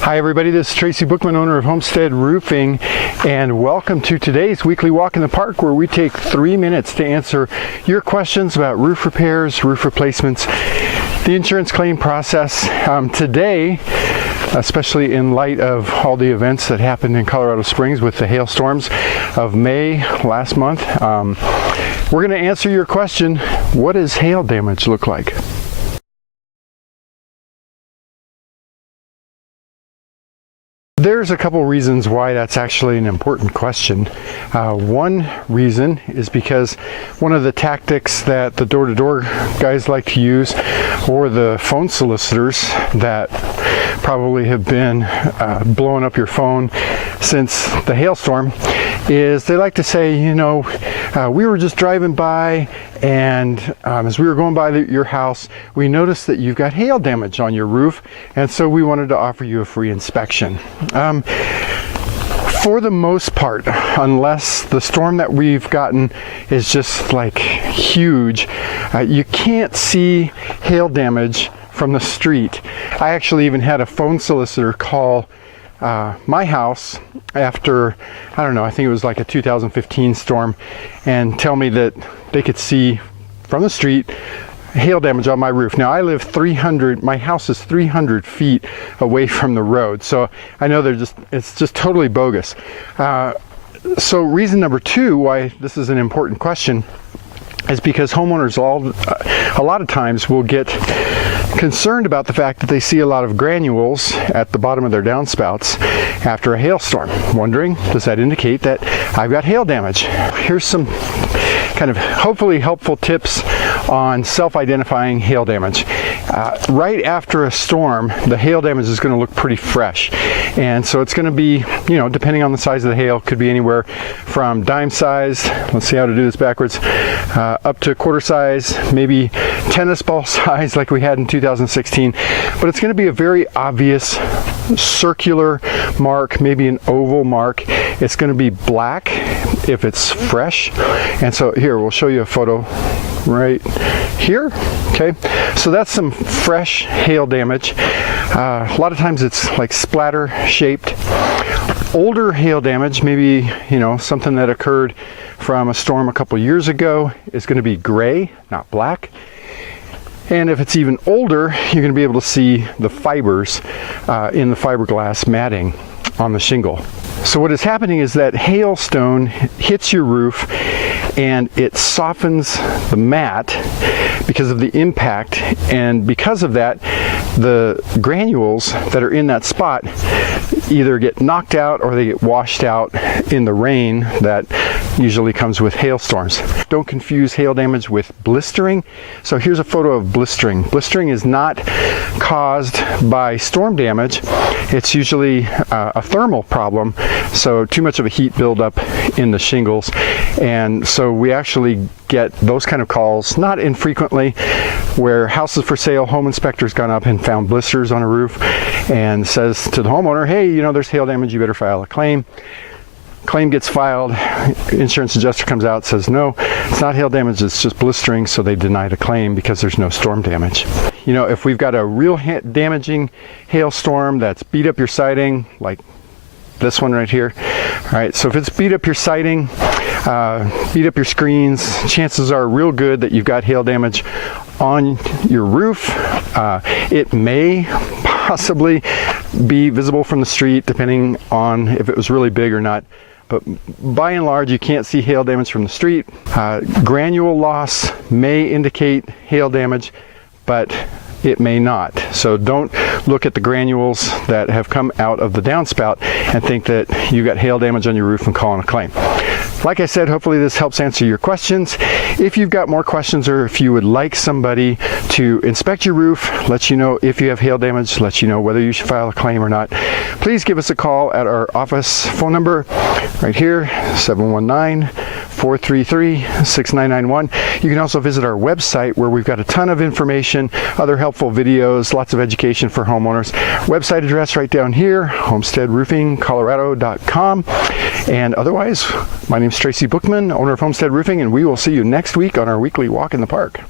Hi everybody, this is Tracy Bookman, owner of Homestead Roofing, and welcome to today's weekly walk in the park where we take 3 minutes to answer your questions about roof repairs, roof replacements, the insurance claim process. Today, especially in light of all the events that happened in Colorado Springs with the hailstorms of May last month, we're going to answer your question, what does hail damage look like? There's a couple reasons why that's actually an important question. One reason is because one of the tactics that the door-to-door guys like to use, or the phone solicitors that probably have been blowing up your phone since the hailstorm, is they like to say, you know, we were just driving by, and as we were going by your house, we noticed that you've got hail damage on your roof, and so we wanted to offer you a free inspection. For the most part, unless the storm that we've gotten is just like huge, you can't see hail damage from the street. I actually even had a phone solicitor call my house after, I don't know, I think it was like a 2015 storm, and tell me that they could see from the street hail damage on my roof. Now I live my house is 300 feet away from the road, so I know it's just totally bogus. So reason number two why this is an important question is because homeowners a lot of times will get concerned about the fact that they see a lot of granules at the bottom of their downspouts after a hailstorm, wondering, does that indicate that I've got hail damage? Here's some kind of hopefully helpful tips on self-identifying hail damage. Right after a storm, the hail damage is going to look pretty fresh, and so it's going to be, you know, depending on the size of the hail, could be anywhere from dime size, let's see how to do this backwards, up to quarter size, maybe tennis ball size like we had in 2016, but it's going to be a very obvious circular mark, maybe an oval mark. It's going to be black if it's fresh, and so here we'll show you a photo right here. Okay, so that's some fresh hail damage. A lot of times it's like splatter shaped. Older hail damage, maybe, you know, something that occurred from a storm a couple years ago, is going to be gray, not black. And if it's even older, you're going to be able to see the fibers in the fiberglass matting on the shingle. So what is happening is that hailstone hits your roof and it softens the mat because of the impact, and because of that, the granules that are in that spot either get knocked out or they get washed out in the rain that usually comes with hailstorms. Don't confuse hail damage with blistering. So here's a photo of blistering. Blistering is not caused by storm damage. It's usually a thermal problem, so too much of a heat buildup in the shingles, and so we actually get those kind of calls not infrequently where houses for sale, home inspector's gone up and found blisters on a roof and says to the homeowner, hey, you know, there's hail damage, you better file a claim. Claim gets filed, insurance adjuster comes out, says no, it's not hail damage, it's just blistering, so they denied a claim because there's no storm damage. You know, if we've got a real damaging hailstorm that's beat up your siding, like this one right here, all right, so if it's beat up your siding, beat up your screens, chances are real good that you've got hail damage on your roof. It may possibly be visible from the street depending on if it was really big or not, but by and large you can't see hail damage from the street. Granule loss may indicate hail damage, but it may not. So don't look at the granules that have come out of the downspout and think that you got hail damage on your roof and call in a claim. Like I said, hopefully this helps answer your questions. If you've got more questions, or if you would like somebody to inspect your roof, let you know if you have hail damage, let you know whether you should file a claim or not, please give us a call at our office phone number right here, 719-433-6991. You can also visit our website where we've got a ton of information, other helpful videos, lots of education for homeowners. Website address right down here, homesteadroofingcolorado.com. And otherwise, my name is Tracy Bookman, owner of Homestead Roofing, and we will see you next week on our weekly walk in the park.